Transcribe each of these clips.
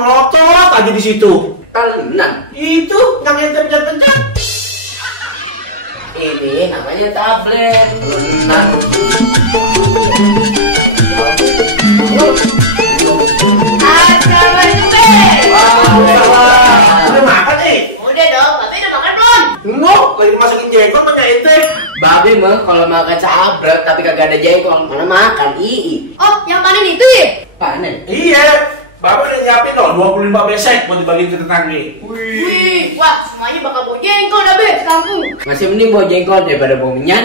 melotot aja di situ. Tenang. Itu yang ente pencet-pencet. Ini namanya tablet. Tenang. Assalamualaikum, Be. Udah makan nih? Udah dong, Babe udah makan belum? No, lagi masakin jengkol banyak ente. Babe mah kalau makan sabrek tapi kagak ada jengkol mana makan ii. Oh, yang panen itu ya? Panen. Iya, Bapak udah nyiapin loh 25 besek buat dibagiin ke tetangga. Wih, wah semuanya bakal bawa jengkol dah, Be, sekampung. Masih mending bawa jengkol daripada bawa minyan.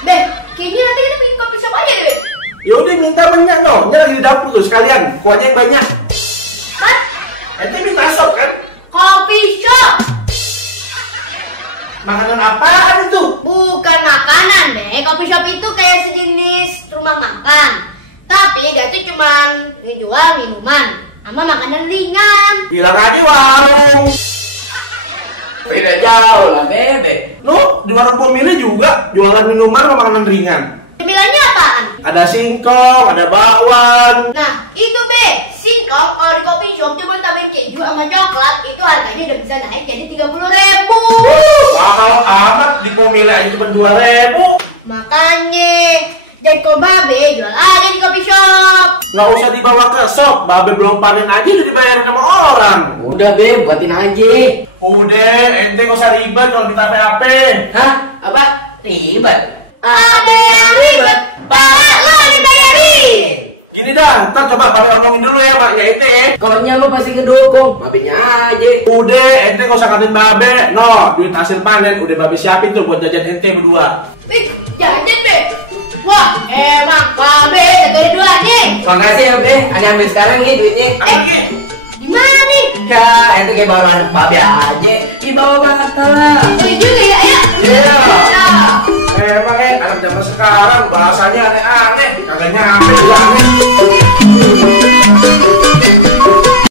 Be, kayaknya nanti kita bikin kopi shop aja deh, Be. Yaudah minta minyak dong, ini lagi di dapur tuh sekalian, kuahnya yang banyak. Hah? Ente minta sop kan? Kopi shop? Makanan apaan itu? Bukan makanan, Be. Kopi shop itu kayak sejenis rumah makan. Tapi dia tuh cuman ngejual minuman sama makanan ringan. Bilang aja warung. Beda jauh lah bebe. Lu di warung pemilik juga jualan minuman sama makanan ringan. Cemilannya apaan? Ada singkong, ada bakwan. Nah, itu Be, singkong kalau di kopi shop cuma tambahin keju sama coklat, itu harganya udah bisa naik jadi 30.000. Mahal amat, di pemilik aja cuma 2.000. Makanya jengkol Babe jual aja di kopi shop. Nggak usah dibawa ke shop, Babe belum panen aja udah dibayarin sama orang. Udah be, buatin aja. Udah, ente nggak usah ribet kalau minta PHP. Hah? Apa? Ribet? Ada yang ribet, Pak lo dibayarin. Gini dah, ntar coba Babe ngomongin dulu ya Pak, ya ente ya. Konya lu pasti ngedukung, babenya aja. Udah, ente nggak usah katain Babe. No, duit hasil panen udah Babe siapin tuh buat jajan ente berdua. Wih, jajan Be. Wah, emang Babe dari dua nih. Makasih ya be, ada ambil sekarang nih duitnya. Di mana nih? Ya, itu kayak baru anak babe aja. Di bawah batal lah. Beli juga ya, ayo. Iya. Ya. Emang anak zaman sekarang bahasanya aneh-aneh, kagak nyampe bilangnya.